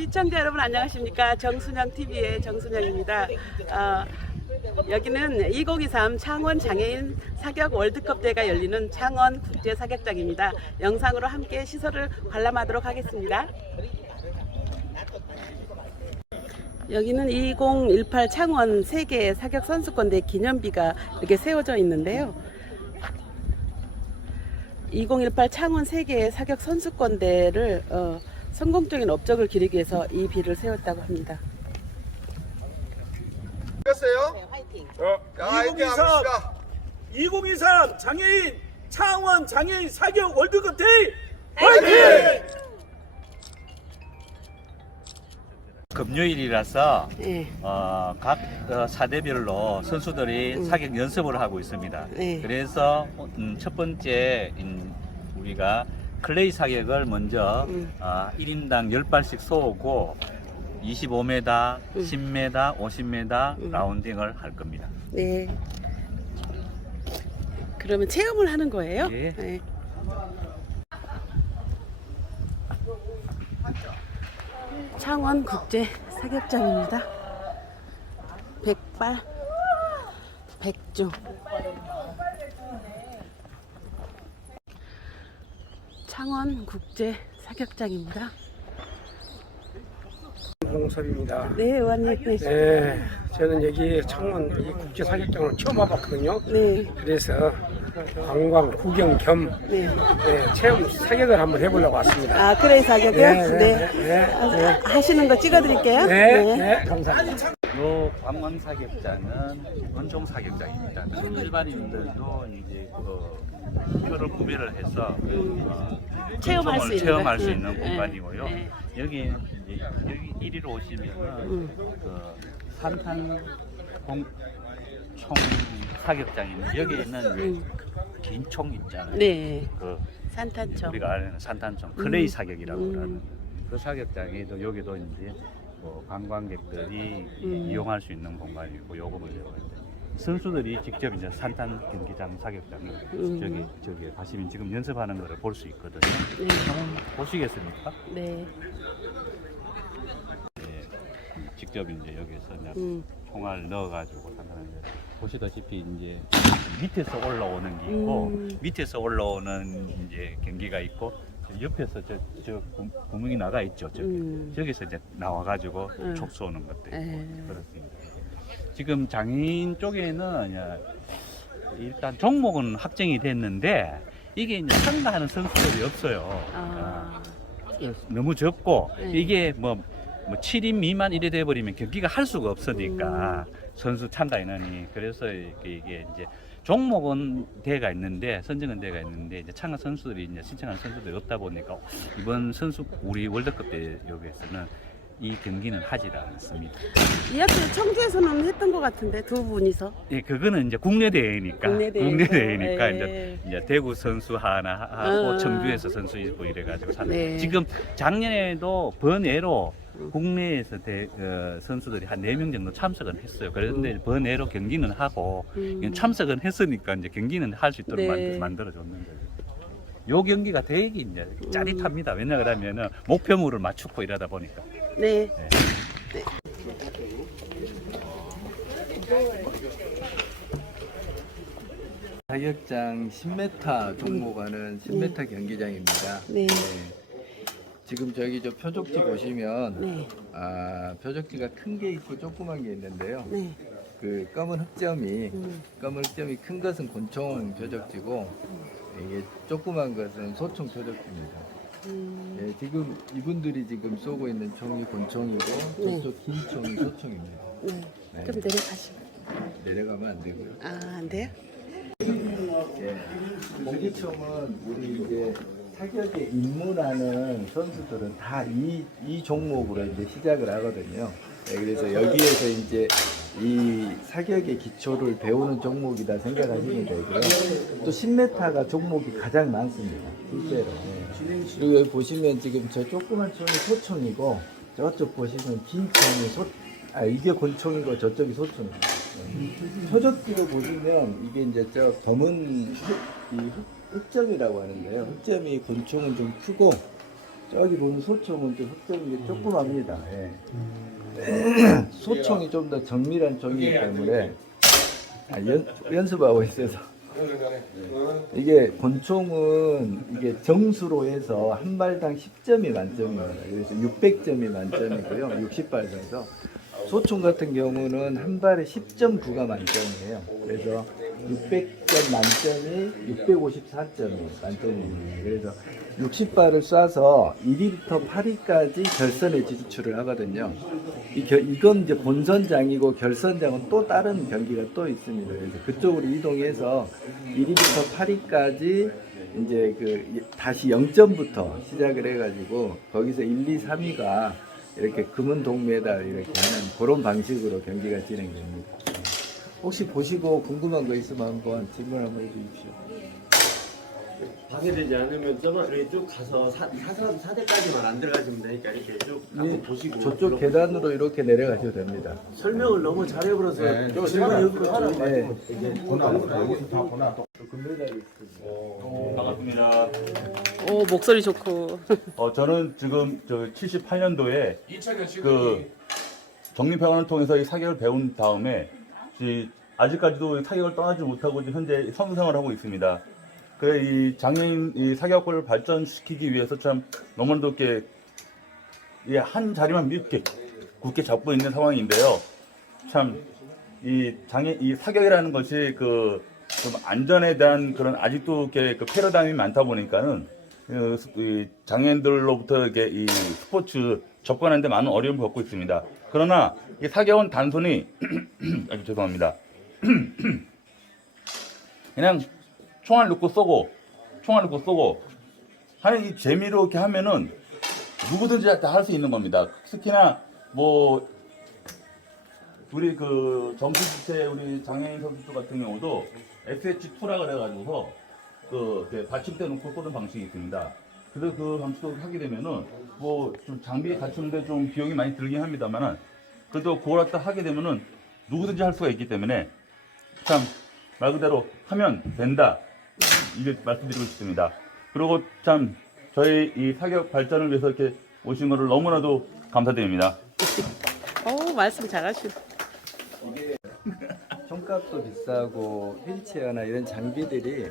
시청자 여러분 안녕하십니까? 정순영 TV의 정순영입니다. 여기는 2023 창원 장애인 사격 월드컵 대회가 열리는 창원 국제 사격장입니다. 영상으로 함께 시설을 관람하도록 하겠습니다. 여기는 2018 창원 세계 사격 선수권대 기념비가 이렇게 세워져 있는데요. 2018 창원 세계 사격 선수권대를 성공적인 업적을 기리기 위해서 이 비를 세웠다고 합니다. 됐어요? 네, 화이팅! 자, 2023 장애인 창원 장애인 사격 월드컵 대회 화이팅! 금요일이라서 네. 각 사대별로 선수들이 사격 연습을 하고 있습니다. 네. 그래서 첫 번째 우리가 클레이 사격을 먼저 1인당 10발씩 쏘고 25m, 10m, 50m 라운딩을 할 겁니다. 네. 그러면 체험을 하는 거예요? 예. 네. 창원 국제 사격장입니다. 100발 100중. 창원 국제 사격장입니다. 홍섭입니다. 네, 의원님. 네, 저는 여기 창원 이 국제 사격장을 처음 와봤거든요. 네. 그래서 관광 구경 겸 네. 체험 사격을 한번 해보려고 왔습니다. 아, 크레이 사격이요? 네, 네, 네, 네. 하시는 거 찍어드릴게요. 네, 감사합니다. 요 관광 사격장은 원종 사격장입니다. 일반인들도 이제 표를 구매를 해서 체험할 수 있는 체험할 거. 수 있는 네. 공간이고요. 네. 여기 이제 여기 이리로 오시면은 그 산탄 총 사격장인데 여기에는 왜 긴 총 있잖아요. 네. 그 산탄총. 우리가 아는 산탄총 클레이 사격이라고 하는 그 사격장에도 여기도 이제 뭐 관광객들이 이용할 수 있는 공간이고 요금을 내고 있는데 선수들이 직접 이제 산탄 경기장 사격장에 저기 가시면 지금 연습하는 거를 볼 수 있거든요. 네. 한번 보시겠습니까? 네. 네, 직접 이제 여기서 이제 총알 넣어가지고 산탄하는데 보시다시피 이제 밑에서 올라오는 게 있고 밑에서 올라오는 이제 경기가 있고 옆에서 저 구멍이 나가 있죠. 저기서 이제 나와가지고 촉 쏘는 것들이 그렇습니다. 지금 장애인 쪽에는 일단 종목은 확정이 됐는데 이게 이제 참가하는 선수들이 없어요. 너무 적고 이게 뭐 7인 미만 이래 돼 버리면 경기가 할 수가 없으니까 선수 참가 인원이 그래서 이게 이제 종목은 대회가 있는데 선정은 대회가 있는데 이제 참가 선수들이 이제 신청하는 선수들이 없다 보니까 이번 선수 우리 월드컵 대 여기에서는 이 경기는 하지 않습니다. 이 앞에 청주에서는 했던 것 같은데 두 분이서. 예, 그거는 이제 국내 대회니까. 국내 대회니까. 예. 이제 대구 선수 하나 하고 청주에서 선수 있고 이래가지고 네. 지금 작년에도 번외로 국내에서 선수들이 한 4명 정도 참석은 했어요. 그런데 번외로 경기는 하고 참석은 했으니까 이제 경기는 할 수 있도록 네. 만들어줬는데 요 경기가 되게 이제 짜릿합니다. 왜냐 그러면은 목표물을 맞추고 이러다 보니까. 네. 네. 사격장 10m 종목하는 10m 경기장입니다. 네. 지금 저기 저 표적지 보시면 네. 표적지가 큰 게 있고 조그만 게 있는데요. 네. 그 검은 흑점이 큰 것은 곤총 표적지고 이게 조그만 것은 소총 표적지입니다. 예, 지금 이분들이 지금 쏘고 있는 총이 곤총이고 저쪽 긴 총이 소총입니다. 네. 네. 그럼 내려가시고. 내려가면 안 되고요. 아, 안 돼요? 예. 공기총은 우리 이제 사격에 입문하는 선수들은 다 이 종목으로 이제 시작을 하거든요. 예, 그래서 여기에서 이제 이 사격의 기초를 배우는 종목이다 생각하시면 되고요. 또 10m가 종목이 가장 많습니다. 실제로. 예. 그리고 여기 보시면 지금 저 조그만 총이 소총이고 저쪽 보시면 긴 총이 이게 곤총이고 저쪽이 소총입니다. 표적지를 보시면 이게 이제 저 검은 흑점이라고 하는데요. 흑점이 곤총은 좀 크고 저기 보는 소총은 좀 흑점이 게 조그맣니다. 예. 소총이 좀 더 정밀한 총이기 때문에 연습하고 있어서 이게 권총은 이게 정수로 해서 한 발당 10점이 만점입니다. 그래서 600점이 만점이고요. 60발 쏴서 소총 같은 경우는 한 발에 10.9가 만점이에요. 그래서 600점 만점이 654점이 만점입니다. 그래서 60발을 쏴서 1위부터 8위까지 결선에 진출을 하거든요. 이건 이제 본선장이고 결선장은 또 다른 경기가 또 있습니다. 그래서 그쪽으로 이동해서 1위부터 8위까지 이제 다시 0점부터 시작을 해가지고 거기서 1, 2, 3위가 이렇게 금은 동메달 이렇게 하는 그런 방식으로 경기가 진행됩니다. 혹시 보시고 궁금한 거 있으면 한번 질문 한번 해주십시오. 방해되지 않으면 저만 이렇게 쭉 가서 사대까지만 안 들어가시면 되니까 이렇게 쭉 한번 보시고 저쪽 계단으로 이렇게 내려가셔도 됩니다. 설명을 너무 잘해버려서 질문이 없고 네. 반갑습니다. 오, 목소리 좋고. 저는 지금 78년도에 그 정립학원을 통해서 이 사격을 배운 다음에 아직까지도 사격을 떠나지 못하고 현재 선수 생활을 하고 있습니다. 그래 이 장애인 이 사격을 발전시키기 위해서 참 너무나도 이렇게 한 자리만 이렇게 굳게 잡고 있는 상황인데요. 참 이 사격이라는 것이 좀 안전에 대한 그런 아직도 이렇게 패러다임이 많다 보니까는 이 장애인들로부터 이렇게 이 스포츠 접근하는데 많은 어려움을 겪고 있습니다. 그러나 이 사격은 단순히 아주 죄송합니다. 그냥 총알 넣고 쏘고 하는 이 재미로 이렇게 하면은 누구든지 다 할 수 있는 겁니다. 특히나 뭐 우리 정신지체 우리 장애인 선수들 같은 경우도 SH2라 그래가지고서 받침대 놓고 쏘는 방식이 있습니다. 그래서 그 방식으로 하게 되면은 뭐 좀 장비 갖추는데 좀 비용이 많이 들긴 합니다만은 그래도 그걸 갖다 하게 되면은 누구든지 할 수가 있기 때문에 참 말 그대로 하면 된다. 이게 말씀드리고 싶습니다. 그리고 참 저희 이 사격 발전을 위해서 이렇게 오신 거를 너무나도 감사드립니다. 오, 말씀 잘하시네. 이게 총값도 비싸고 휠체어나 이런 장비들이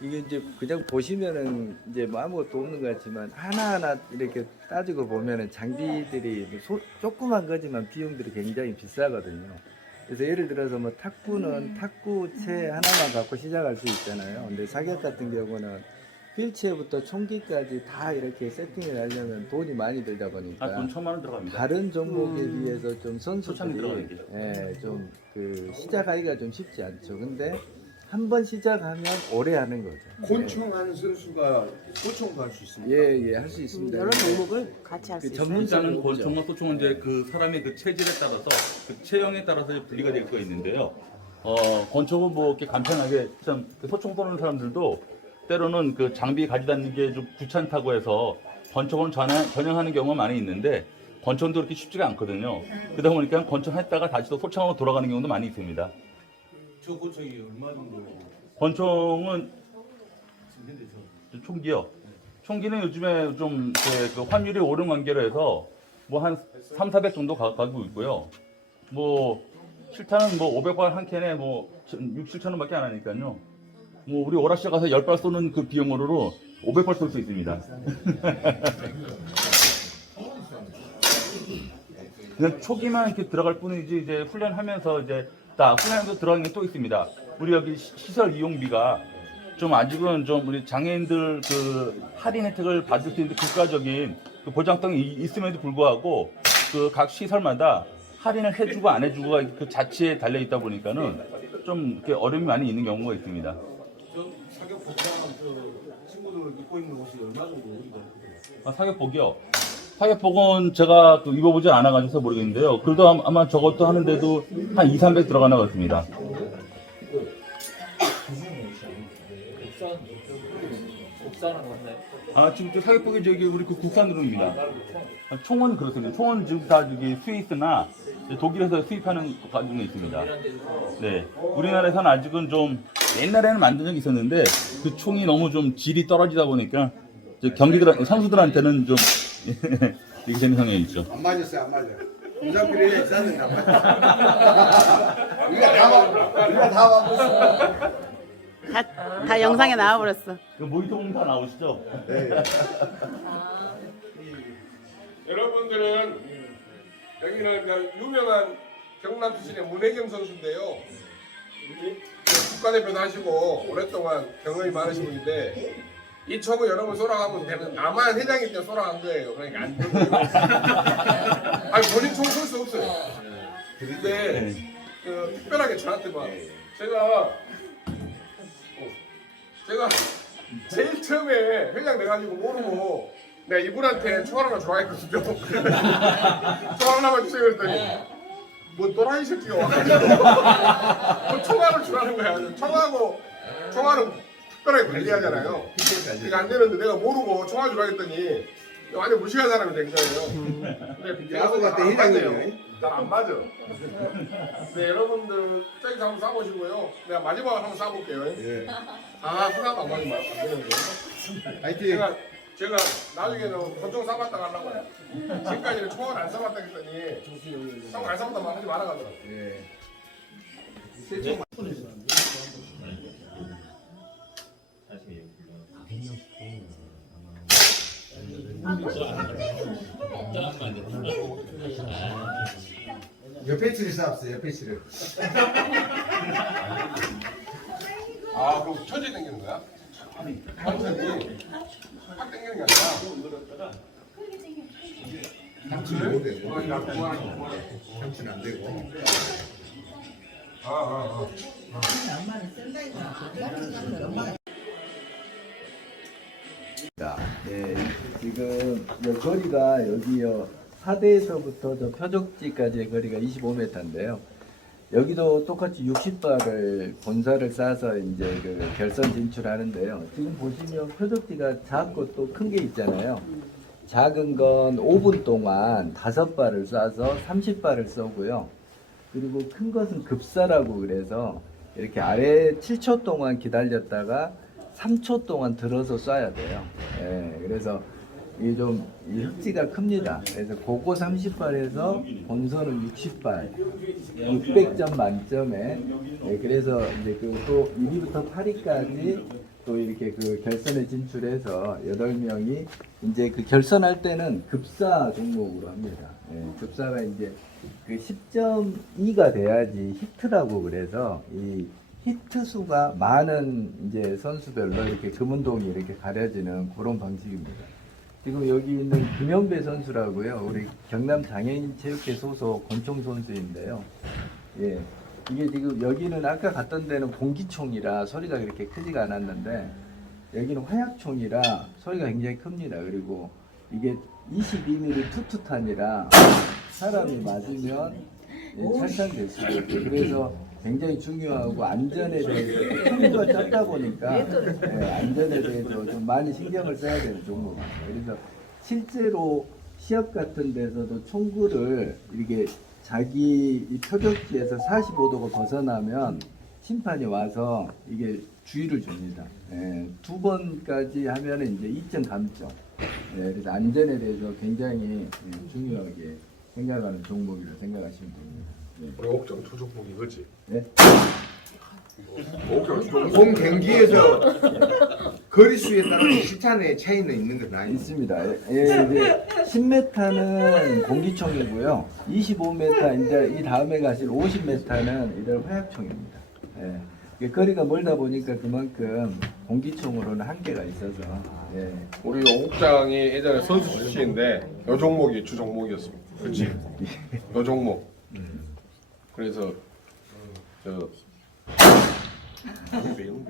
이게 이제 그냥 보시면은 이제 뭐 아무것도 없는 것 같지만 하나하나 이렇게 따지고 보면은 장비들이 조그만 거지만 비용들이 굉장히 비싸거든요. 그래서 예를 들어서 뭐 탁구는 탁구채 하나만 갖고 시작할 수 있잖아요. 근데 사격 같은 경우는 휠체어부터 총기까지 다 이렇게 세팅을 하려면 돈이 많이 들다 보니까 돈 1,000만 원 들어갑니다. 다른 종목에 비해서 좀 초창기 들어가는 선수들이 좀 시작하기가 좀 쉽지 않죠. 근데 한 번 시작하면 오래 하는 거죠. 곤충 하는 선수가 소총도 할 수 있습니다. 예, 할 수 있습니다. 여러 종목을 같이 할 수 있어요. 일단은 권총과 소총은 이제 그 사람의 그 체질에 따라서 그 체형에 따라서 이제 분리가 될 수가 있는데요. 권총은 뭐 이렇게 간편하게 참 소총 쏘는 사람들도 때로는 그 장비 가져다니는 게 좀 귀찮다고 해서 권총을 전향하는 경우가 많이 있는데 권총도 그렇게 쉽지가 않거든요. 그러다 보니까 권총 했다가 다시 또 소총으로 돌아가는 경우도 많이 있습니다. 저 권총이 얼마 정도? 권총은 총기요. 총기는 요즘에 좀 그 환율이 오른 관계로 해서 뭐 한 3,400 정도 가지고 있고요. 뭐 실탄은 뭐 500발 한 캔에 뭐 6, 7천 원밖에 안 하니까요. 뭐 우리 오락실 가서 10발 쏘는 그 비용으로 500발 쏠 수 있습니다. 그냥 초기만 이렇게 들어갈 뿐이지 이제 훈련하면서 이제 훈련도 들어가는 게 또 있습니다. 우리 여기 시설 이용비가 좀 아직은 좀 우리 장애인들 그 할인 혜택을 받을 수 있는 국가적인 그 보장성이 있음에도 불구하고 그 각 시설마다 할인을 해주고 안 해주고가 그 자체에 달려 있다 보니까는 좀 이렇게 어려움이 많이 있는 경우가 있습니다. 사격 복장한 친구들 입고 있는 옷이 얼마 정도 우리가? 사격복이요. 사격복은 제가 또 입어보지 않아가지고 모르겠는데요. 그래도 아마 저것도 하는데도 한 2, 300 들어가는 것 같습니다. 국산은 맞나요? 지금 저 사격복이 저기 우리 그 국산으로입니다. 총은 그렇습니다. 총은 지금 다 저기 스위스나 독일에서 수입하는 과정이 있습니다. 네. 우리나라에서는 아직은 좀 옛날에는 만든 적이 있었는데 그 총이 너무 좀 질이 떨어지다 보니까 저 경기들 선수들한테는 좀 이게 재미 성향이 있죠. 안 맞았어요, 안 맞아요. 부자필이 있었는데 안 맞았어요. 우리가 다 맞았어. 다 영상에 나와버렸어. 그 모의통 다 나오시죠? 여러분들은 여기는 그 유명한 경남 출신의 문혜경 선수인데요. 국가대표도 하시고 오랫동안 경험이 많으신 분인데 이 총을 여러분 쏘라가면 되는 나만 회장일 때 쏘라간 거예요. 그러니까 안 되고 아니 본인 총 쏠 수 없어요. 근데 그 특별하게 저한테만 제가 제일 처음에 회장 돼가지고 모르고 내가 이분한테 총알 하나 좋아했거든요. 총알 하나만 주세요 그랬더니 뭐 또라이 새끼가 와가지고 뭐 총알을 주라는 거야. 총알은 특별하게 관리하잖아요. 이게 안 되는데 내가 모르고 총알 주라 했더니 완전 무식한 사람이 된 거예요. 근데 야구 같은 회장이에요. 잘안 맞아. 네, 여러분들 저기서 한번 쏴보시고요. 내가 마지막으로 한번 쏴볼게요. 예. 하나도 안 맞으면 안 되는데. 하여튼 제가 나중에는 권총 쏴봤다 가려고 지금까지는 총을 안 쏴봤다 했더니 총을 안 쏴봤다 하지 말아가더라고. 예. 옆에 치를 쐈어요. 옆에 치를. 아, 그럼 천천히 당기는 거야? 천천히 확 당기는 게 아니라 삼치는 못 돼요. 삼치는 안 되고. 예, 지금 이 거리가 여기요 4대에서부터 저 표적지까지의 거리가 25m인데요. 여기도 똑같이 60발을 본사를 쏴서 이제 그 결선 진출하는데요. 지금 보시면 표적지가 작고 또 큰 게 있잖아요. 작은 건 5분 동안 5발을 쏴서 30발을 쏘고요. 그리고 큰 것은 급사라고 그래서 이렇게 아래 7초 동안 기다렸다가 3초 동안 들어서 쏴야 돼요. 예, 그래서 이게 좀 흑지가 큽니다. 그래서 고고 30발에서 본선은 60발, 600점 만점에. 예, 그래서 이제 그 또 1위부터 8위까지 또 이렇게 그 결선에 진출해서 8명이 이제 그 결선할 때는 급사 종목으로 합니다. 예, 급사가 이제 그 10.2가 돼야지 히트라고 그래서 이 히트 수가 많은 이제 선수별로 이렇게 금운동이 이렇게 가려지는 그런 방식입니다. 지금 여기 있는 김영배 선수라고요. 우리 경남 장애인 체육회 소속 권총 선수인데요. 예. 이게 지금 여기는 아까 갔던 데는 공기총이라 소리가 그렇게 크지가 않았는데 여기는 화약총이라 소리가 굉장히 큽니다. 그리고 이게 22mm 투투탄이라 사람이 맞으면 살상될 수도 있고 그래서 굉장히 중요하고 안전에 대해서 총구가 짧다 보니까 안전에 대해서 좀 많이 신경을 써야 되는 종목입니다. 그래서 실제로 시합 같은 데서도 총구를 이렇게 자기 이 표적지에서 45도가 벗어나면 심판이 와서 이게 주의를 줍니다. 두 번까지 하면 이제 2점 감점. 그래서 안전에 대해서 굉장히 중요하게 생각하는 종목이라고 생각하시면 됩니다. 우리 옥정 투족복이 그렇지? 네. 공 경기에서 거리수에 따라 시차의 차이는 있는 건 아니에요. 있습니다. 이제 10m는 공기총이고요. 25m 이제 이 다음에 가실 50m는 이들 화약총입니다. 이게 거리가 멀다 보니까 그만큼 공기총으로는 한계가 있어서. 우리 옥장이 예전에 선수 출신인데 요 종목이 주 종목이었습니다. 그렇지? 요 종목. 그래서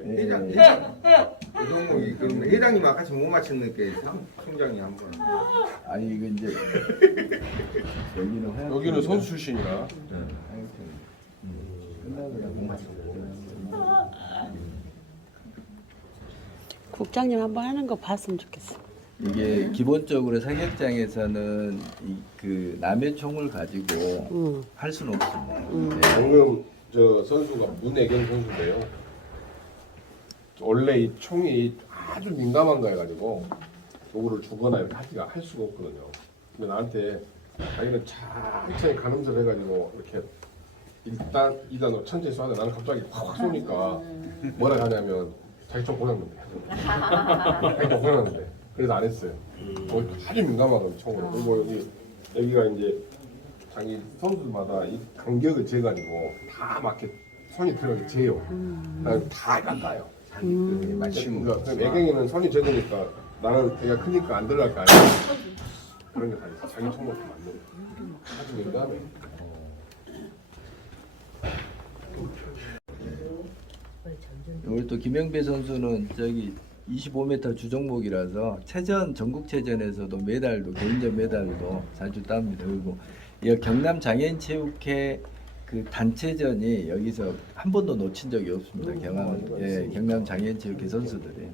회장이 그럼 회장님하고 같이 못 맞췄는데 총장이 한번. 아니 이거 이제 여기는 화약. 여기는 선수 출신이라. 화약총. 끝나고 공 맞췄고. 국장님 한번 하는 거 봤으면 좋겠어. 이게 기본적으로 사격장에서는 그 남의 총을 가지고 할 수는 없습니다. 방금 저 선수가 문혜경 선수인데요. 원래 이 총이 아주 민감한 거 해가지고 도구를 주거나 이렇게 할 수가 없거든요. 근데 나한테 자기는 천천히 가늠설 해가지고 이렇게 1단, 2단으로 천천히 쏘는데 나는 갑자기 확 쏘니까 뭐라 하냐면 자기 총 고장난대. 자기 총 고장났는데. 그래서 안 했어요. 아주 민감하거든요, 총으로. 그리고 여기가 이제 자기 선수들마다 이 간격을 재가지고 다 맞게 손이 들어가게 재요. 다 깎아요. 그러니까 그럼 애경이는 손이 재니까 나는 애가 크니까 안 들어갈 거 아니야. 그런 게 다 있어. 자기 총으로 다 만들어. 아주 민감해. 우리 또 김영배 선수는 저기 25m 주종목이라서 전국체전에서도 메달도 개인전 메달도 자주 땁니다. 그리고 이 경남 장애인체육회 그 단체전이 여기서 한 번도 놓친 적이 없습니다. 경남 장애인체육회 선수들이.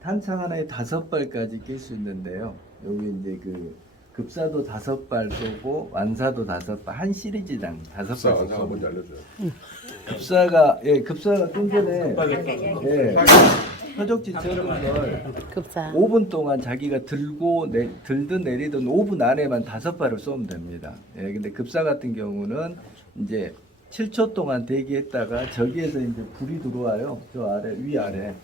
탄창 하나에 5발까지 낄 수 있는데요. 여기 이제 그 급사도 5발 쏘고 완사도 5발, 한 시리즈당 5발 완사가 쏘고. 뭔지 알려줘요. 급사가 좀 전에 표적지 채우는 걸 급사. 5분 동안 자기가 들든 내리든 5분 안에만 5발을 쏘면 됩니다. 근데 급사 같은 경우는 이제 7초 동안 대기했다가 저기에서 이제 불이 들어와요. 저 아래, 위아래.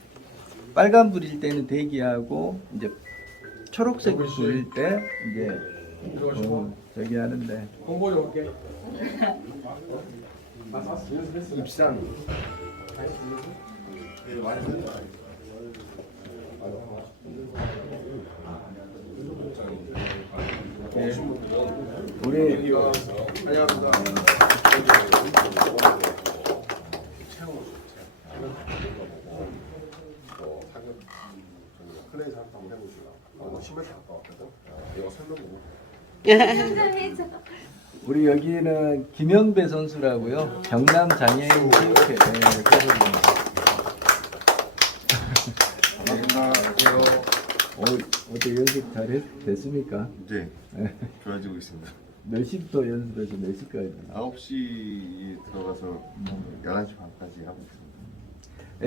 빨간 불일 때는 대기하고 이제 초록색 불일 때 이제 저기 하는데 입산. 우리 클레이 한번 해보시라. 10m 갔다 왔거든. 이거 설명 보고. 우리 여기는 김영배 선수라고요. 경남 장애인 체육회. 안녕하세요. 어때 연습 됐습니까? 네, 좋아지고 있습니다. 몇 시부터 연습해서 몇 시까지? 9시에 들어가서 11시 반까지 하고 있습니다.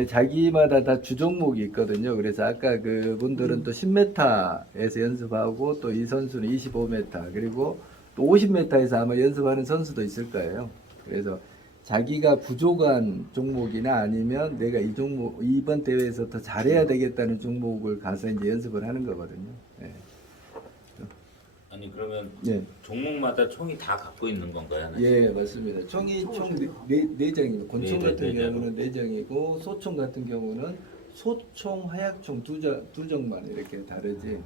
자기마다 다 주종목이 있거든요. 그래서 아까 그분들은 또 10m에서 연습하고 또 이 선수는 25m 그리고 또 50m에서 아마 연습하는 선수도 있을 거예요. 그래서 자기가 부족한 종목이나 아니면 내가 이 종목 이번 대회에서 더 잘해야 되겠다는 종목을 가서 이제 연습을 하는 거거든요. 아니 그러면 예. 종목마다 총이 다 갖고 있는 건가요? 하나씩? 예, 맞습니다. 총이 총 4장입니다. 권총 네, 같은 네 경우는 4장이고 소총 같은 경우는 소총, 화약총 두 정만 이렇게 다르지.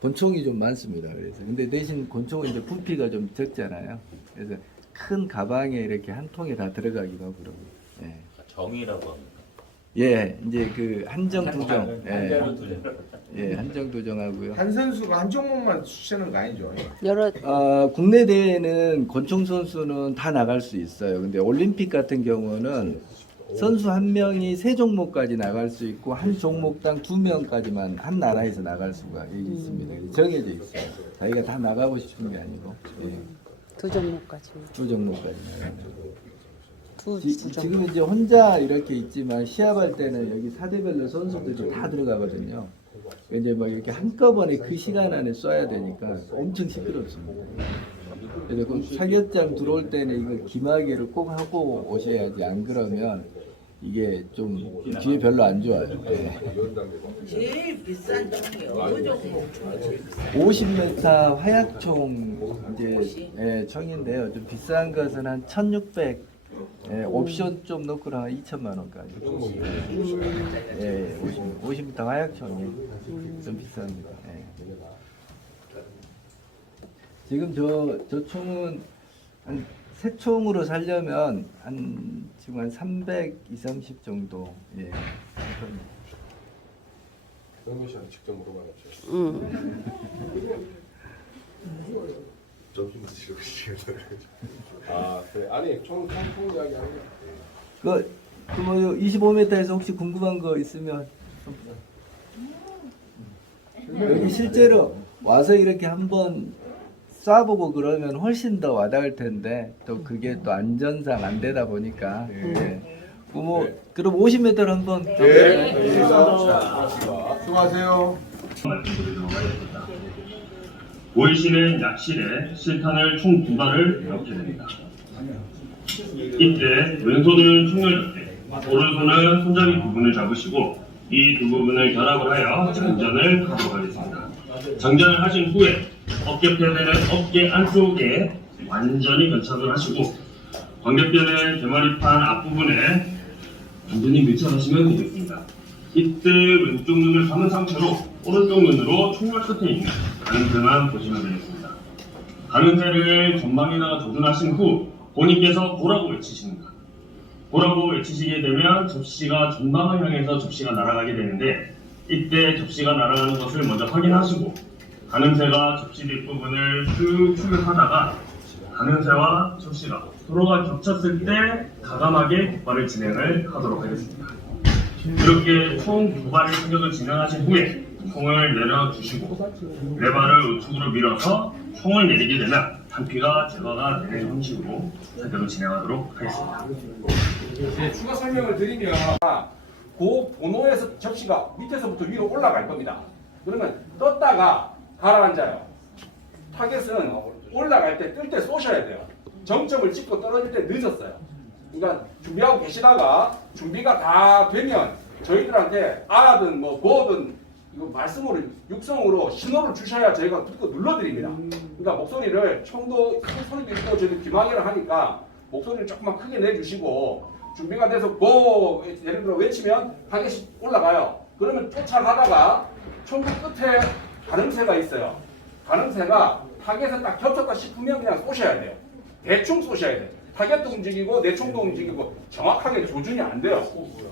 권총이 좀 많습니다. 그래서 근데 대신 권총은 이제 부피가 좀 적잖아요. 그래서 큰 가방에 이렇게 한 통에 다 들어가기도 하고 그러고. 예. 정이라고 합니다. 예, 이제 그 한정 두정. 한정 두정. 예, 한정 두정하고요. 한 선수가 한 종목만 쓰는 거 아니죠? 여러 국내 대회는 권총 선수는 다 나갈 수 있어요. 근데 올림픽 같은 경우는 선수 한 명이 3종목까지 나갈 수 있고 한 종목당 2명까지만 한 나라에서 나갈 수가 있습니다. 정해져 있어요. 자기가 다 나가고 싶은 게 아니고 두 종목까지. 2종목까지 나가죠. 두 지금 이제 혼자 이렇게 있지만 시합할 때는 여기 사대별로 선수들이 다 들어가거든요. 이제 막 이렇게 한꺼번에 그 시간 안에 쏴야 되니까 엄청 시끄럽습니다. 그래서 그 사격장 들어올 때는 이거 기마개를 꼭 하고 오셔야지 안 그러면 이게 좀 뒤에 별로 안 좋아요. 네. 제일 비싼 총이 어느 종목? 50m 화약총 이제 총인데요. 좀 비싼 것은 한 1,600. 옵션 좀 넣고 한 2천만 원까지. 50m 화약총이 좀 비쌉니다. 지금 저 총은 한 세 총으로 살려면 지금 한 320-30 정도. 정민 씨한테 직접 물어봐야죠. 점심 드시고 계시겠어요. 아, 그래. 아니, 총 이야기 하는 거. 뭐 25m에서 혹시 궁금한 거 있으면 여기 실제로 와서 이렇게 한번 쏴보고 그러면 훨씬 더 와닿을 텐데 또 그게 또 안전상 안 되다 보니까 부모 그럼 50m 한번 더. 수고하세요. 보이시는 약실에 실탄을 총 2발을 넣게 됩니다. 이때 왼손은 총열 잡대, 오른손은 손잡이 부분을 잡으시고 이 두 부분을 결합을 하여 장전을 하도록 하겠습니다. 장전을 하신 후에 어깨뼈대는 어깨 안쪽에 완전히 견착을 하시고 광대뼈는 대머리판 앞부분에 완전히 밀착하시면 되겠습니다. 이때 왼쪽 눈을 감은 상태로 오른쪽 눈으로 총알 끝에 있는 가늠쇠만 보시면 되겠습니다. 가늠쇠를 전방에다가 조준하신 후 본인께서 보라고 외치십니다. 보라고 외치시게 되면 접시가 전방을 향해서 접시가 날아가게 되는데 이때 접시가 날아가는 것을 먼저 확인하시고 가늠쇠가 접시 뒷부분을 쭉 추격하다가 가늠쇠와 접시가 서로가 겹쳤을 때 과감하게 깃발을 진행을 하도록 하겠습니다. 이렇게 총 2발의 사격을 진행하신 후에 총을 내려주시고 레바를 우측으로 밀어서 총을 내리게 되면 탄피가 제거가 되는 형식으로 사격을 진행하도록 하겠습니다. 네, 추가 설명을 드리면 그 번호에서 접시가 밑에서부터 위로 올라갈 겁니다. 그러면 떴다가 가라앉아요. 타겟은 올라갈 때 뜰 때 쏘셔야 돼요. 정점을 찍고 떨어질 때 늦었어요. 그러니까 준비하고 계시다가 준비가 다 되면 저희들한테 아든 뭐 고든 이거 말씀으로 육성으로 신호를 주셔야 저희가 듣고 눌러드립니다. 그러니까 목소리를 총도 큰 소리도 있고 저희 귀마개를 하니까 목소리를 조금만 크게 내주시고 준비가 돼서 고 예를 들어 외치면 타겟이 올라가요. 그러면 쫓아가다가 총구 끝에 가늠쇠가 있어요. 가늠쇠가 타겟에 딱 겹쳤다 싶으면 그냥 쏘셔야 돼요. 대충 쏘셔야 돼요. 타겟도 움직이고 내 총도 움직이고 정확하게 조준이 안 돼요.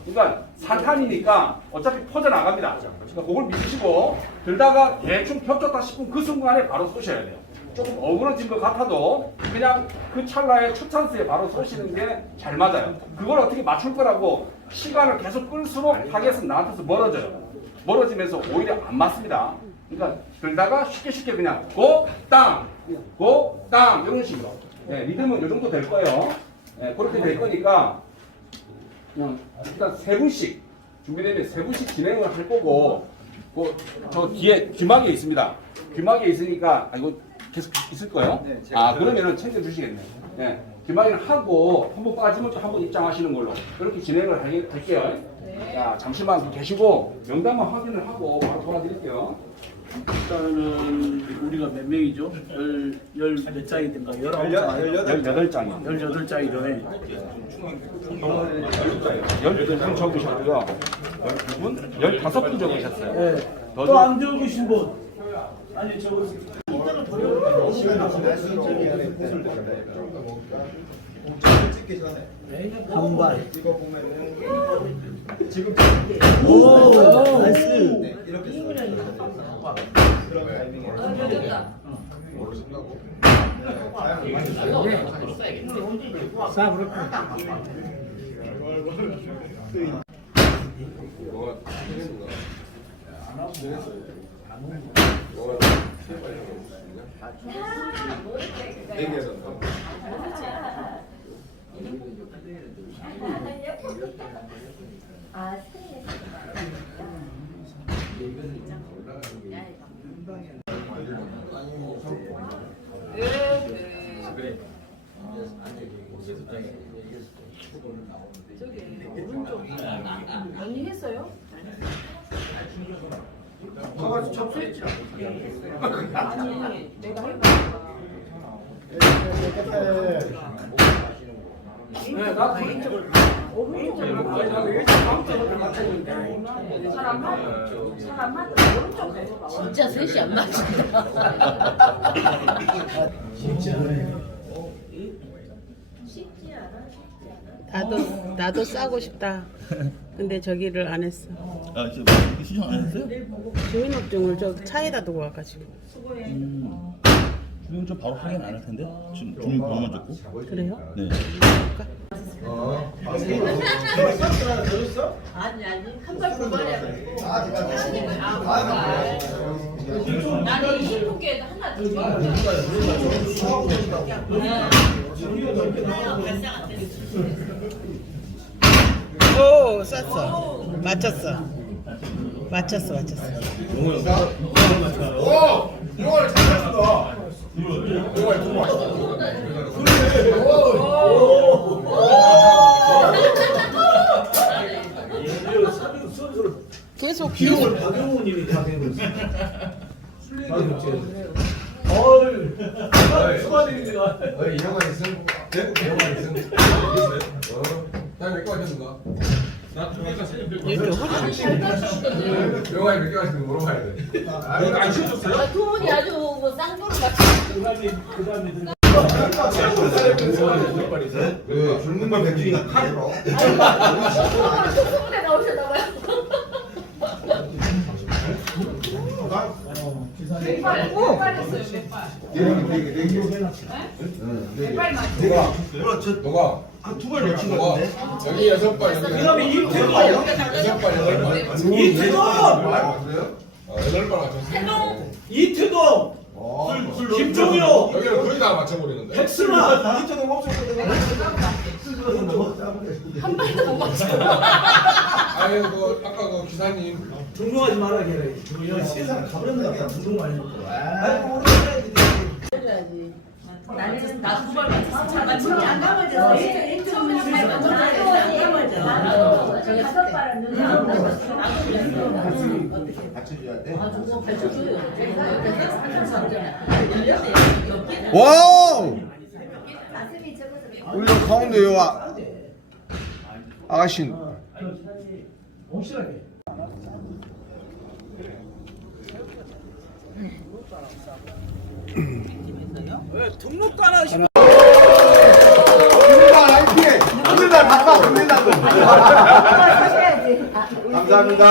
그러니까 사탄이니까 어차피 퍼져나갑니다. 그러니까 그걸 믿으시고 들다가 대충 겹쳤다 싶으면 그 순간에 바로 쏘셔야 돼요. 조금 어그러진 것 같아도 그냥 그 찰나에 첫 찬스에 바로 쏘시는 게 잘 맞아요. 그걸 어떻게 맞출 거라고 시간을 계속 끌수록 타겟은 나한테서 멀어져요. 멀어지면서 오히려 안 맞습니다. 그러니까 들다가 쉽게 그냥 고, 땅, 고, 땅 이런 식으로 리듬은 이 정도 될 거예요. 그렇게 될 거니까 그냥 일단 3분씩 준비되면 3분씩 진행을 할 거고 저 뒤에 귀마개 있습니다. 귀마개 있으니까 이거 계속 있을 거예요? 그러면은 챙겨주시겠네요. 귀마개는 하고 한번 빠지면 또 한번 입장하시는 걸로 그렇게 진행을 할게요. 자, 잠시만 계시고 명단만 확인을 하고 바로 도와드릴게요. 일단은 우리가 몇 명이죠? 열 몇 장이 된가? 18장이요. 18장이래. 18장 적으셨고요. 12분? 15분 적으셨어요. 네. 또 안 적으신 분? 아니 적었어요. 한 발. 이거 보면은 지금 오, 나이스. 이렇게 그런 타이밍에 자, 그렇군. 언니 했어요? 가가지고 접수했지. 아니 내가 해봐. 네, 나도 개인적으로. 진짜 셋이 안 맞는다. 나도 싸고 싶다. 근데 저기를 안 했어. 아, 저 신청 안 했어요? 주민등록증을 저 차에다 두고 와가지고. 주민 좀 바로 확인 안 할 텐데. 지금 주민 번호만 줬고. 그래요? 네. 아니 한발 그만이야. 나는 이쁘게 하나 더 줘. 오, 쐈어. 맞췄어. 맞췄어. 오! 이거를 잘 맞춘다. 이거를 두 번. 계속 기록을 박영호님이 다 되고 있어요. 수고하십니다. 영화 있음? 영화 있음? 나몇 개 하셨는가? 영화에 몇 개 하셨는지 물어봐야 돼. 안 쉬어줬어요? 두 분이 아주 뭐 쌍조를 맞추고 젊은 걸 백중이가 카드로. 소문에 나오셨나봐요. 너가 두발 맞춘 건데? 여기 6발, 여기 그다음에 이태도 6발, 8발. 이태도! 그래요? 8발 맞췄어. 이태동! 김종효! 여기는 거의 다 맞춰버리는데. 백승환! 이태동 없었거든. 한 발도 못 맞춰. 아니 그 아까 그 기사님 존중하지 말라 걔네. 세상 가버렸나 존중 많이 했고. 아이고 해줘야지. 나는 나도 두발 맞췄어. 잘 맞췄어. 안 감아져. 처음에 한발 맞췄어. 안 감아져. 저기 5발은 받쳐줘야 돼. 와우! 우리 가운데 와 아가씨 확실하게. 등록도 안 하시고. 감사합니다.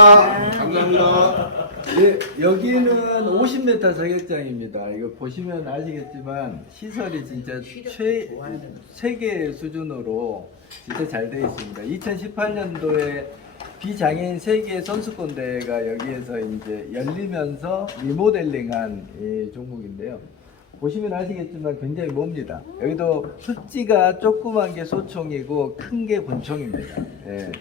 예, 여기는 50m 사격장입니다. 이거 보시면 아시겠지만 시설이 진짜 세계 수준으로 진짜 잘 되어 있습니다. 2018년도에 비장애인 세계 선수권 대회가 여기에서 이제 열리면서 리모델링한 이 종목인데요. 보시면 아시겠지만 굉장히 멉니다. 여기도 숫지가 조그만 게 소총이고 큰 게 권총입니다. 예.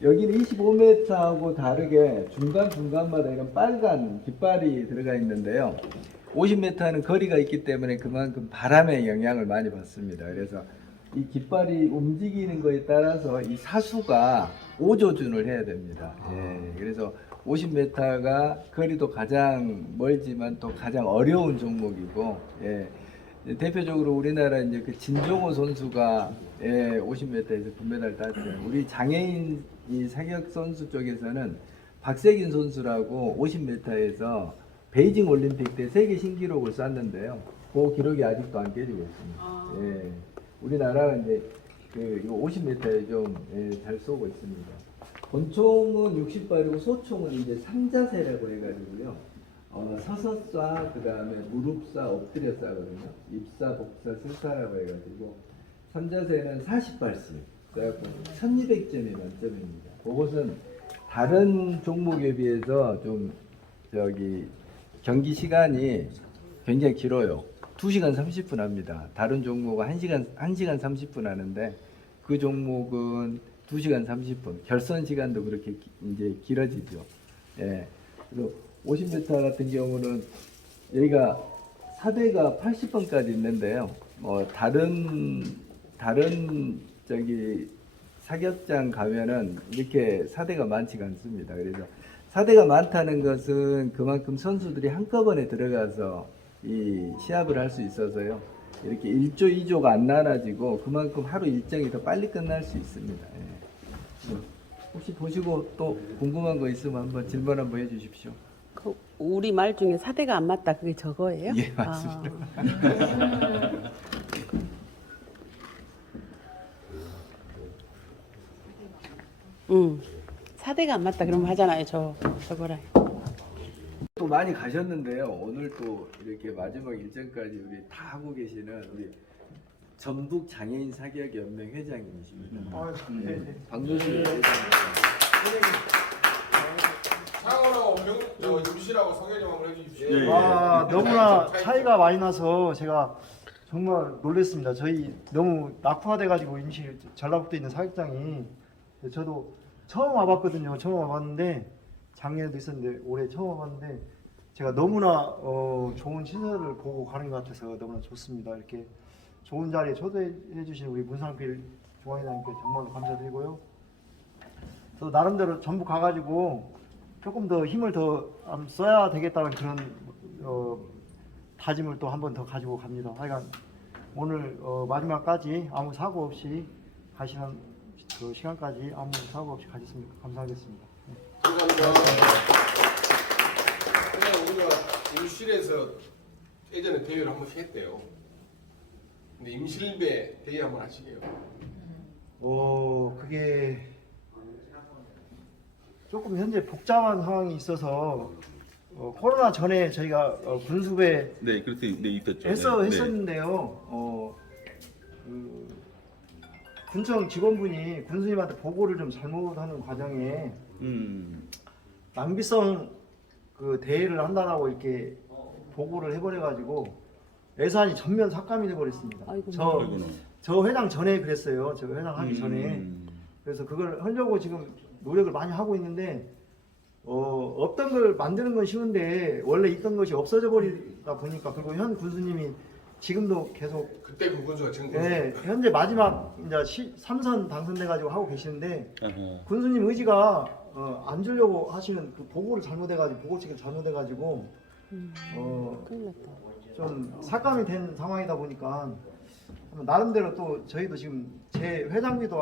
여기는 25m하고 다르게 중간중간마다 이런 빨간 깃발이 들어가 있는데요. 50m는 거리가 있기 때문에 그만큼 바람의 영향을 많이 받습니다. 그래서 이 깃발이 움직이는 거에 따라서 이 사수가 오조준을 해야 됩니다. 예, 그래서 50m가 거리도 가장 멀지만 또 가장 어려운 종목이고, 예, 대표적으로 우리나라 이제 그 진종호 선수가 50m에서 금메달 땄어요. 우리 장애인 이 사격 선수 쪽에서는 박세균 선수라고 50m에서 베이징 올림픽 때 세계 신기록을 쐈는데요. 그 기록이 아직도 안 깨지고 있습니다. 예, 우리나라가 이제 그 50m에 좀 잘 쏘고 있습니다. 권총은 60발이고 소총은 이제 3자세라고 해가지고요. 서서 쏴, 그 다음에 무릎 쏴, 엎드려 쏴거든요. 입사, 복사, 슬사라고 해가지고 3자세는 40발씩 그래갖고 1200점이 만점입니다. 그것은 다른 종목에 비해서 좀 경기 시간이 굉장히 길어요. 2시간 30분 합니다. 다른 종목은 1시간 30분 하는데 그 종목은 2시간 30분. 결선 시간도 그렇게 이제 길어지죠. 예. 그래서 50m 같은 경우는 여기가 사대가 80번까지 있는데요. 다른 사격장 가면은 이렇게 사대가 많지가 않습니다. 그래서 사대가 많다는 것은 그만큼 선수들이 한꺼번에 들어가서 이 시합을 할 수 있어서요. 이렇게 1조, 2조가 안 나눠지고 그만큼 하루 일정이 더 빨리 끝날 수 있습니다. 예. 혹시 보시고 또 궁금한 거 있으면 한번 질문 한번 해주십시오. 그 우리 말 중에 사대가 안 맞다 그게 저거예요? 예, 맞습니다. 사대가 안 맞다 그러면 하잖아요. 저거라. 또 많이 가셨는데요. 오늘 또 이렇게 마지막 일정까지 우리 다 하고 계시는 우리 전북 장애인 사격 연맹 회장님이십니다. 박노수 회장님. 상호라고 유씨라고 소개 좀 한번 해주십시오. 너무나 차이가 많이 나서 제가 정말 놀랐습니다. 저희 너무 낙후화돼가지고 임시 전라북도에 있는 사격장이 저도 처음 와봤거든요. 처음 와봤는데 작년에도 있었는데 올해 처음 와봤는데 제가 너무나 좋은 시설을 보고 가는 것 같아서 너무나 좋습니다. 이렇게 좋은 자리에 초대해 주신 우리 문상필 중앙회장님께 정말 감사드리고요. 또 나름대로 전북 가가지고 조금 더 힘을 더 써야 되겠다는 그런 다짐을 또 한 번 더 가지고 갑니다. 하여간 오늘 마지막까지 아무 사고 없이 가시는 그 시간까지 아무 사고 없이 가셨으면 감사하겠습니다. 네. 감사합니다. 그냥 우리가 임실에서 예전에 대회를 한 번씩 했대요. 근데 임실배 대회 한번 하시게요. 그게 조금 현재 복잡한 상황이 있어서 코로나 전에 저희가 군수배 네, 그렇게 있었죠. 했었는데요. 군청 직원분이 군수님한테 보고를 좀 잘못하는 과정에 낭비성 그 대회를 한다라고 이렇게 보고를 해버려가지고 예산이 전면 삭감이 돼버렸습니다. 저 회장 전에 그랬어요. 저 회장 하기 전에. 그래서 그걸 하려고 지금 노력을 많이 하고 있는데 없던 걸 만드는 건 쉬운데 원래 있던 것이 없어져 버리다 보니까 그리고 현 군수님이 지금도 계속 그때 그 군수가 지금 네, 현재 마지막 이제 3선 당선돼 가지고 하고 계시는데 군수님 의지가 안 주려고 하시는 그 보고를 잘못해가지고 보고책을 잘못해가지고 좀 삭감이 된 상황이다 보니까 나름대로 또 저희도 지금 제 회장비도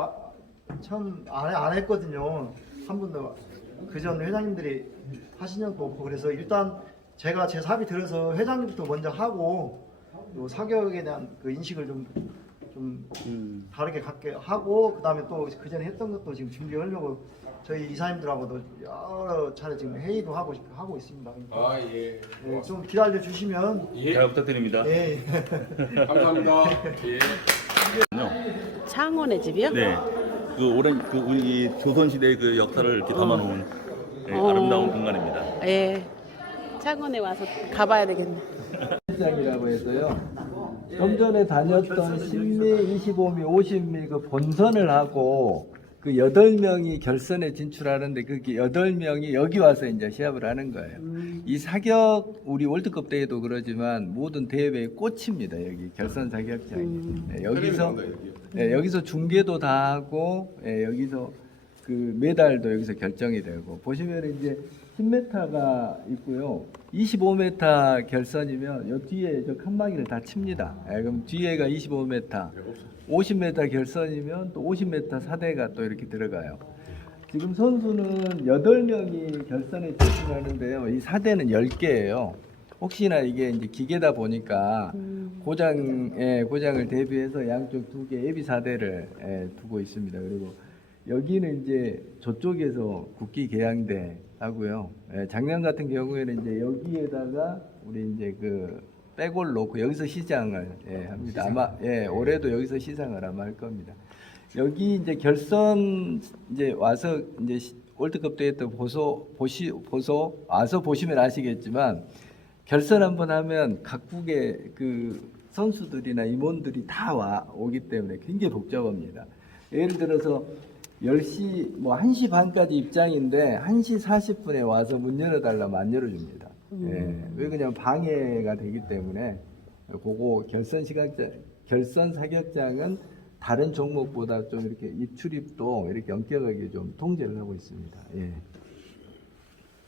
참 안 했거든요. 한 분도 그전 회장님들이 하신 적도 없고 그래서 일단 제가 제 사비 들어서 회장님부터 먼저 하고 또 사격에 대한 그 인식을 좀 다르게 갖게 하고 그다음에 또 그전에 했던 것도 지금 준비하려고 저희 이사님들하고도 여러 차례 지금 회의도 하고 있습니다. 아 예. 네, 좀 기다려 주시면 잘 부탁드립니다. 예. 감사합니다. 예. 창원의 집이요? 네. 그 오랜 그 우리 조선시대 그 역사를 이렇게 담아놓은 아름다운 공간입니다. 예. 창원에 와서 가봐야 되겠네. 장이라고 해서요. 좀 전에 다녔던 10미, 25미, 50미 그 본선을 하고 그 8명이 결선에 진출하는데 그 8명이 여기 와서 이제 시합을 하는 거예요. 이 사격 우리 월드컵 대회도 그러지만 모든 대회의 꽃입니다. 여기 결선 사격장이. 네, 여기서 중계도 다 하고 여기서 그 메달도 여기서 결정이 되고 보시면 이제 10m가 있고요. 25m 결선이면 요 뒤에 저 칸막이를 다 칩니다. 그럼 뒤에가 25m, 50m 결선이면 또 50m 사대가 또 이렇게 들어가요. 지금 선수는 8명이 결선에 진출하는데요. 이 사대는 10개예요. 혹시나 이게 이제 기계다 보니까 고장을 대비해서 양쪽 2개 예비 사대를 두고 있습니다. 그리고 여기는 이제 저쪽에서 국기 개양대 하고요. 작년 같은 경우에는 이제 여기에다가 우리 이제 그 백을 놓고 여기서 시장을 합니다. 아마 올해도 여기서 시상을 아마 할 겁니다. 여기 이제 결선 이제 와서 이제 월드컵 대회 때 와서 보시면 아시겠지만 결선 한번 하면 각국의 그 선수들이나 임원들이 다 오기 때문에 굉장히 복잡합니다. 예를 들어서 10시, 1시 반까지 입장인데 1시 40분에 와서 문 열어달라면 안 열어줍니다. 왜 그러냐면 방해가 되기 때문에 그거 결선 사격장은 다른 종목보다 좀 이렇게 입출입도 이렇게 엄격하게 좀 통제를 하고 있습니다.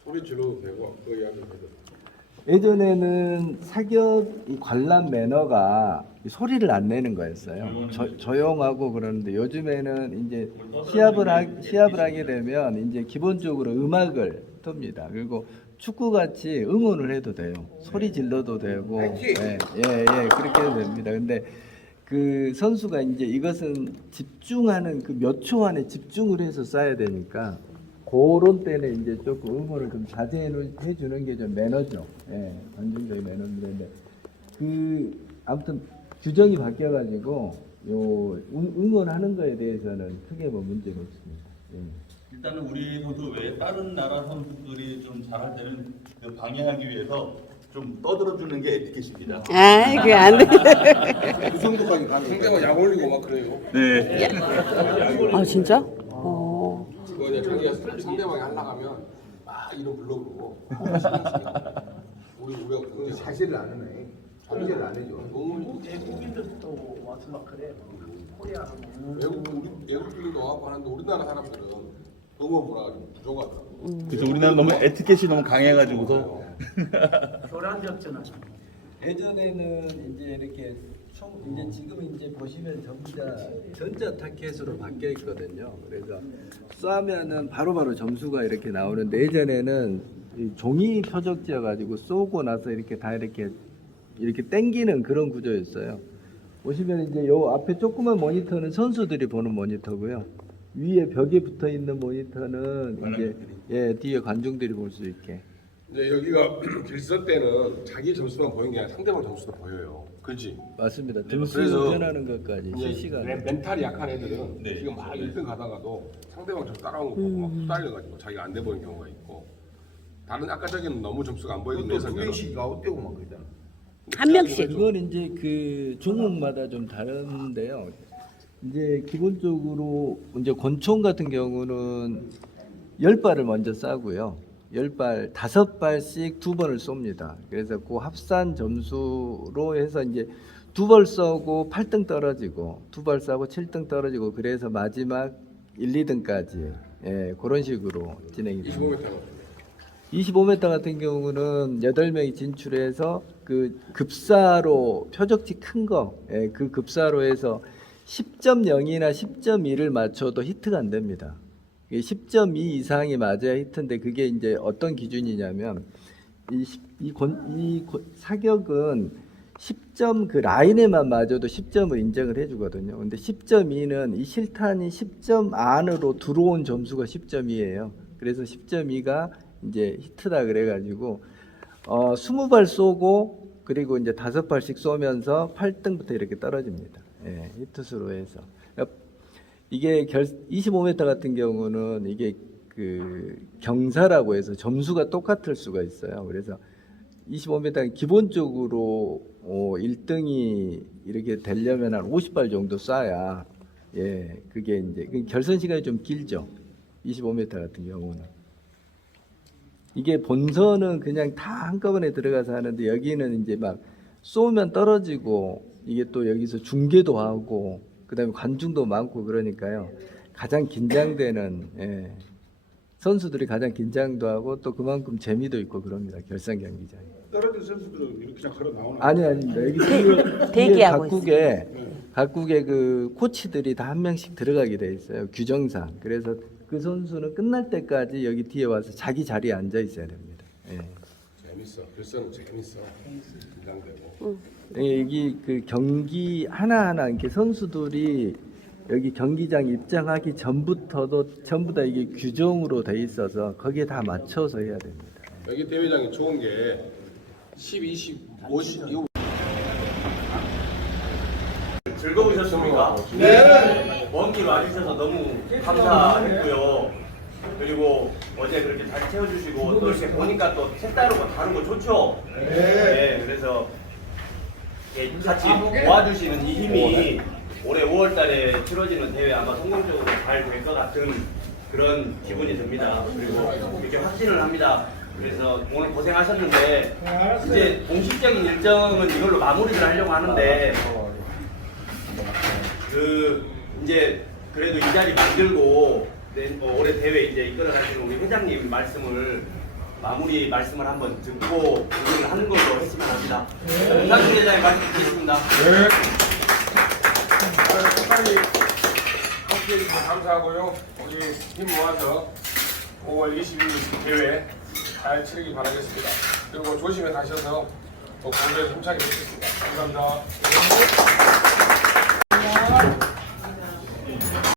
소리 질러도 되고 그 이야기 해도. 예전에는 사격 관람 매너가 소리를 안 내는 거였어요. 조용하고 그러는데 요즘에는 이제 시합을 하게 되면 이제 기본적으로 음악을 틉니다. 그리고 축구 같이 응원을 해도 돼요. 소리 질러도 되고, 그렇게 해도 됩니다. 근데 그 선수가 이제 이것은 집중하는 그 몇 초 안에 집중을 해서 쏴야 되니까. 그런 때는 이제 조금 응원을 좀 자제해 주는 게 좀 매너죠. 관중적인 매너인데 아무튼 규정이 바뀌어가지고 요 응원하는 거에 대해서는 크게 문제가 없습니다. 일단은 우리 선수 외에 다른 나라 선수들이 좀 잘할 때는 그 방해하기 위해서 좀 떠들어 주는 게 에티켓입니다. 그게 안 돼. 그 정도까지 가면 상대가 약 올리고 막 그래요. 네. 아 진짜? 그 그냥 자기가 상대방이 하려고 하면 막 이름 불러부르고 우리가 굉장히 사실을 안 하네. 통제를 안 해줘. 외국인들도 와서 막 그래. 코리아 외국인도 와갖고 하는데 우리나라 사람들은 너무 뭐라 좀 부족하더라고. 그래서 우리나라 너무 에티켓이 너무 강해가지고서 교란졌잖아. 예전에는 이제 이렇게 이제 지금 이제 보시면 전부 다 전자 타켓으로 바뀌어 있거든요. 그래서 쏘면은 바로바로 점수가 이렇게 나오는데 예전에는 이 종이 표적지어 가지고 쏘고 나서 이렇게 다 이렇게 땡기는 그런 구조였어요. 보시면 이제 요 앞에 조그만 모니터는 선수들이 보는 모니터고요. 위에 벽에 붙어 있는 모니터는 이제 뒤에 관중들이 볼 수 있게. 이제 여기가 길서 때는 자기 점수만 보이는 게 아니라 상대방 점수도 보여요. 그렇지? 맞습니다. 등수 그래서 변하는 것까지 실시간. 멘탈이 약한 애들은 지금 막 1등 가다가도 상대방 점수 따라오는 거 보고 막 후달려가지고 자기가 안 돼 보이는 경우가 있고 다른 아까적인 너무 점수가 안 보이는 두 명씩 아웃되고 막 그러잖아. 한 명씩. 그건 이제 그 종목마다 좀 다른데요. 이제 기본적으로 이제 권총 같은 경우는 10발을 먼저 쏴고요. 10발, 5발씩 2번을 쏩니다. 그래서 그 합산 점수로 해서 이제 2발 쏘고 8등 떨어지고 2발 쏘고 7등 떨어지고 그래서 마지막 1, 2등까지 그런 식으로 진행이 됩니다. 25m 같은 경우는 8명이 진출해서 그 급사로 표적지 큰 거, 그 급사로 해서 10.0이나 10.2를 맞춰도 히트가 안 됩니다. 10.2 이상이 맞아야 히트인데 그게 이제 어떤 기준이냐면 이 사격은 10점 그 라인에만 맞아도 10점을 인정을 해주거든요. 근데 10.2는 이 실탄이 10점 안으로 들어온 점수가 10.2예요. 그래서 10.2가 이제 히트다 그래가지고 20발 쏘고 그리고 이제 5발씩 쏘면서 8등부터 이렇게 떨어집니다. 히트수로 해서 이게 25m 같은 경우는 이게 그 경사라고 해서 점수가 똑같을 수가 있어요. 그래서 25m는 기본적으로 1등이 이렇게 되려면 한 50발 정도 쏴야 그게 이제 결선 시간이 좀 길죠. 25m 같은 경우는. 이게 본선은 그냥 다 한꺼번에 들어가서 하는데 여기는 이제 막 쏘면 떨어지고 이게 또 여기서 중계도 하고 그다음에 관중도 많고 그러니까요. 가장 긴장되는 선수들이 가장 긴장도 하고 또 그만큼 재미도 있고 그럽니다. 결선 경기장에. 떨어진 선수들은 이렇게 그냥 걸어 나오나? 아닙니다. 여기 대기하고 각국의 그 코치들이 다 한 명씩 들어가게 돼 있어요. 규정상. 그래서 그 선수는 끝날 때까지 여기 뒤에 와서 자기 자리에 앉아 있어야 됩니다. 재밌어. 결선은 재밌어. 긴장되고. 여기 그 경기 하나하나 이렇게 선수들이 여기 경기장 입장하기 전부터도 전부 다 이게 규정으로 돼 있어서 거기에 다 맞춰서 해야 됩니다. 여기 대회장이 좋은 게 10, 20, 50 이거 즐거우셨습니까? 네. 먼 길 와주셔서 너무 감사했고요. 그리고 어제 그렇게 잘 채워주시고 또 이렇게 보니까 또 색다르고 다르고 좋죠? 네. 그래서 같이 도와주시는 이 힘이 올해 5월달에 치러지는 대회 아마 성공적으로 잘 될 것 같은 그런 기분이 듭니다. 그리고 이렇게 확신을 합니다. 그래서 오늘 고생하셨는데 이제 공식적인 일정은 이걸로 마무리를 하려고 하는데 이제 그래도 이 자리 만들고 올해 대회 이제 이끌어가시는 우리 회장님 마무리 말씀을 한번 듣고 공유를 하는 걸로 했으면 합니다. 윤상준 회장님 말씀 드리겠습니다. 네. 끝까지 함께 해주셔서 감사하고요. 우리 힘 모아서 5월 22일 대회 잘 치르기 바라겠습니다. 그리고 조심히 가셔서 또 공부에 힘차게 해주겠습니다. 감사합니다.